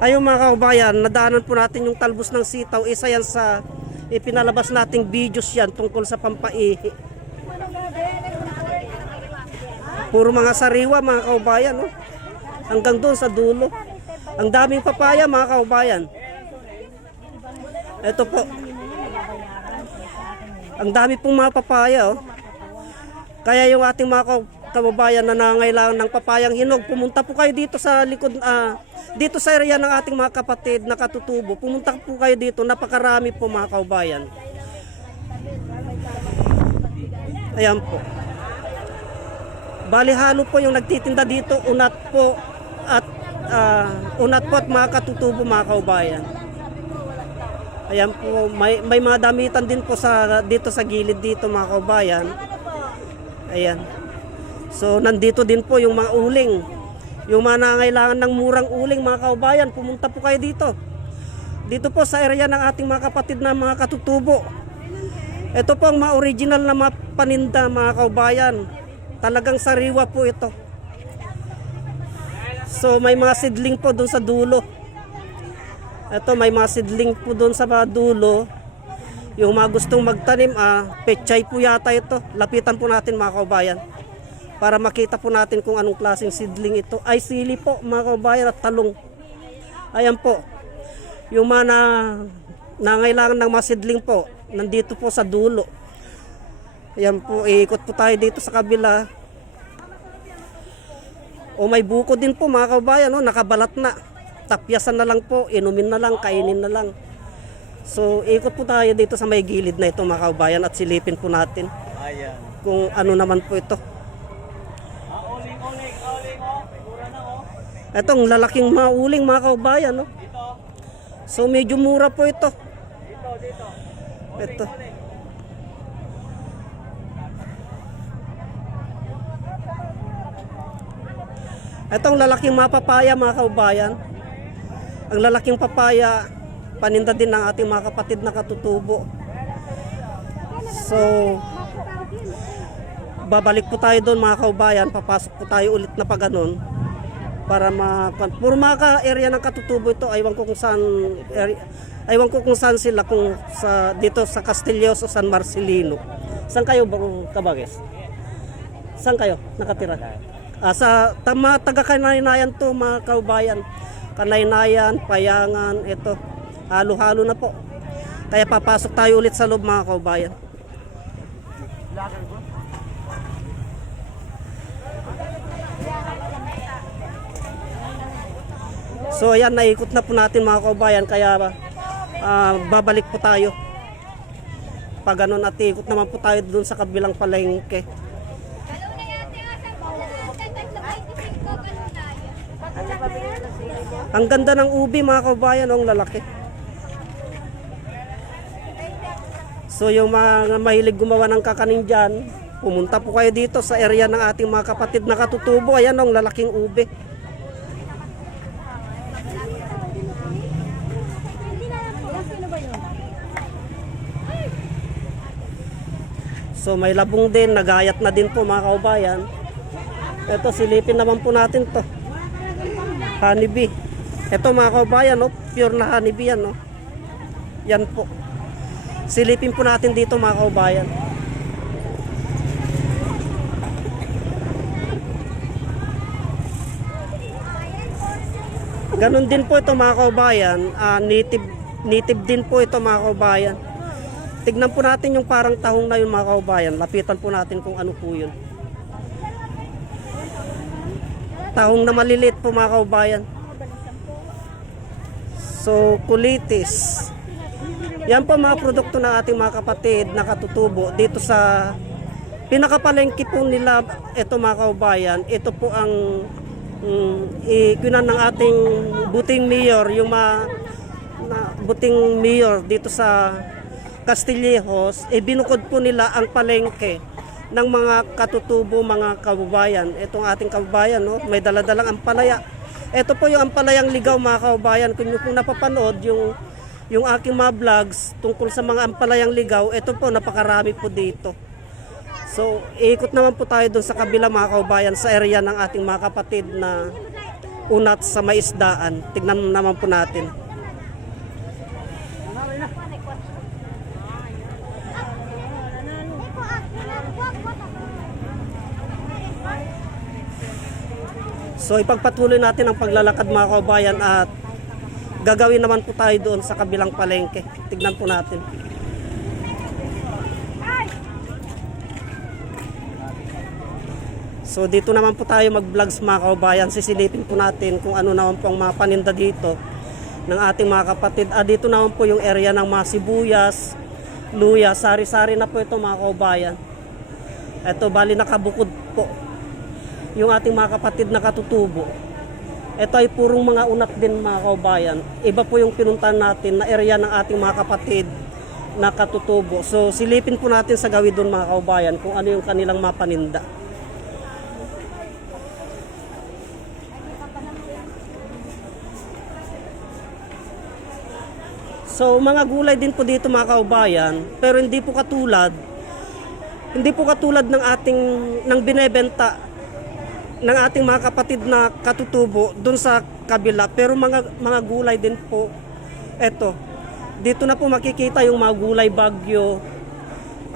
Ayun mga kaubayan, nadaanan po natin yung talbos ng sitaw. Isa yan sa ipinalabas nating videos yan tungkol sa pampaihi. Puro mga sariwa mga kaubayan. No? Hanggang doon sa dulo. Ang daming papaya mga kaubayan. Ito po. Ang dami pong mga papaya. Oh. Kaya yung ating mga kababayan na nangailangan ng papayang hinog, pumunta po kayo dito sa likod, ah, dito sa area ng ating mga kapatid na katutubo. Pumunta po kayo dito, napakarami po mga kaubayan. Ayan po. Bali halo po yung nagtitinda dito, unat po at ah, unat po at mga katutubo mga kaubayan. Ayan po, may, may mga damitan din po sa dito sa gilid dito mga kaubayan. Ayan. So nandito din po yung mga uling. Yung mga nangailangan ng murang uling mga kaubayan, pumunta po kayo dito. Dito po sa area ng ating mga kapatid na mga katutubo. Ito po ang mga original na mga paninda mga kaubayan. Talagang sariwa po ito. So may mga seedling po doon sa dulo. Ito may mga seedling po doon sa dulo. Yung mga gustong magtanim, ah, pechay po yata ito. Lapitan po natin mga kaubayan. Para makita po natin kung anong klaseng seedling ito. Ay sili po mga kaubayan at talong. Ayan po. Yung mga na, nangailangan ng mga seedling po, nandito po sa dulo. Ayan po, iikot po tayo dito sa kabila. O may buko din po mga kaubayan, no? nakabalat na. Tapyasan na lang po, inumin na lang, kainin na lang. So, ikot po tayo dito sa may gilid na ito mga kaubayan at silipin po natin kung ano naman po ito. Ah, oling, oling, oling, oh. Mura na, oh. Itong lalaking mauling mga kaubayan. No? So, medyo mura po ito. Ito. Itong lalaking mapapaya mga kaubayan. Ang lalaking papaya, paninda din ng ating mga kapatid na katutubo. So, babalik po tayo doon mga kaubayan. Papasok po tayo ulit na pag ganun. Para ma... Puro mga ka-area ng katutubo ito. Aywan ko kung saan... area- Aywan ko kung saan sila. Kung sa, dito sa Castillos o San Marcelino. Saan kayo kabages? Saan kayo nakatira? Ah, sa tama taga Kanaynayan to mga kaubayan. Kanaynayan, Payangan, ito. Halo-halo na po. Kaya papasok tayo ulit sa loob mga kaubayan. So ayan, naikot na po natin mga kaubayan kaya ah, babalik po tayo. Pag ganun at ikot naman po tayo dun sa kabilang palengke. Ang ganda ng ubi mga kabayan, ang lalaki. So yung mga mahilig gumawa ng kakanin dyan, pumunta po kayo dito sa area ng ating mga kapatid na katutubo. Ayan ang lalaking ubi. So may labong din, nagayat na din po mga kaubayan. Ito silipin naman po natin to. Honeybee. Ito mga kaubayan, no? pure na honeybee yan. No? Yan po. Silipin po natin dito mga kaubayan. Ganon din po ito mga kaubayan. Ah, native, native din po ito mga kaubayan. Tignan po natin yung parang tahong na yun mga kaubayan. Lapitan po natin kung ano po yun. Tahong na maliliit po mga kaubayan. So, kulitis. Yan po mga produkto ng ating mga kapatid na katutubo dito sa pinakapalengke po nila ito mga kaubayan. Ito po ang mm, ikunan ng ating buting mayor, yung mga na, buting mayor dito sa Castillejos, e binukod po nila ang palengke ng mga katutubo, mga kababayan. Itong ating kababayan, no, may daladalang ampalaya. Ito po yung ampalayang ligaw mga kababayan. Kung yung kung napapanood yung yung aking mga vlogs tungkol sa mga ampalayang ligaw, ito po napakarami po dito. So, ikot naman po tayo doon sa kabila mga kababayan sa area ng ating mga kapatid na unat sa maisdaan. Tignan naman po natin. So ipagpatuloy natin ang paglalakad mga kabayan at gagawin naman po tayo doon sa kabilang palengke. Tignan po natin. So dito naman po tayo mag-vlogs mga kabayan. Sisilipin po natin kung ano naman po ang mga paninda dito ng ating mga kapatid. Ah, dito naman po yung area ng mga sibuyas, luya, sari-sari na po ito mga kabayan. Ito bali nakabukod po yung ating mga kapatid na katutubo. Ito ay purong mga unat din mga kaubayan. Iba po yung pinuntahan natin na area ng ating mga kapatid na katutubo. So silipin po natin sa gawin doon mga kaubayan kung ano yung kanilang mapaninda. So mga gulay din po dito mga kaubayan, pero hindi po katulad hindi po katulad ng ating ng binebenta ng ating mga kapatid na katutubo doon sa kabila. Pero mga mga gulay din po eto. Dito na po makikita yung mga gulay bagyo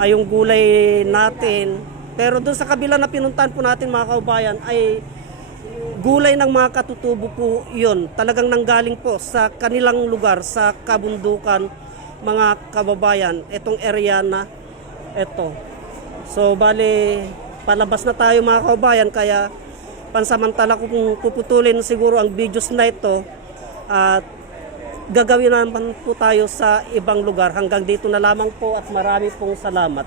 ay yung gulay natin. Pero doon sa kabila na pinuntahan po natin mga kaubayan ay gulay ng mga katutubo po yun. Talagang nanggaling po sa kanilang lugar sa kabundukan mga kababayan. Etong area na eto. So bali palabas na tayo mga kaubayan kaya pansamantala kung puputulin siguro ang videos na ito at gagawin naman po tayo sa ibang lugar. Hanggang dito na lamang po at marami pong salamat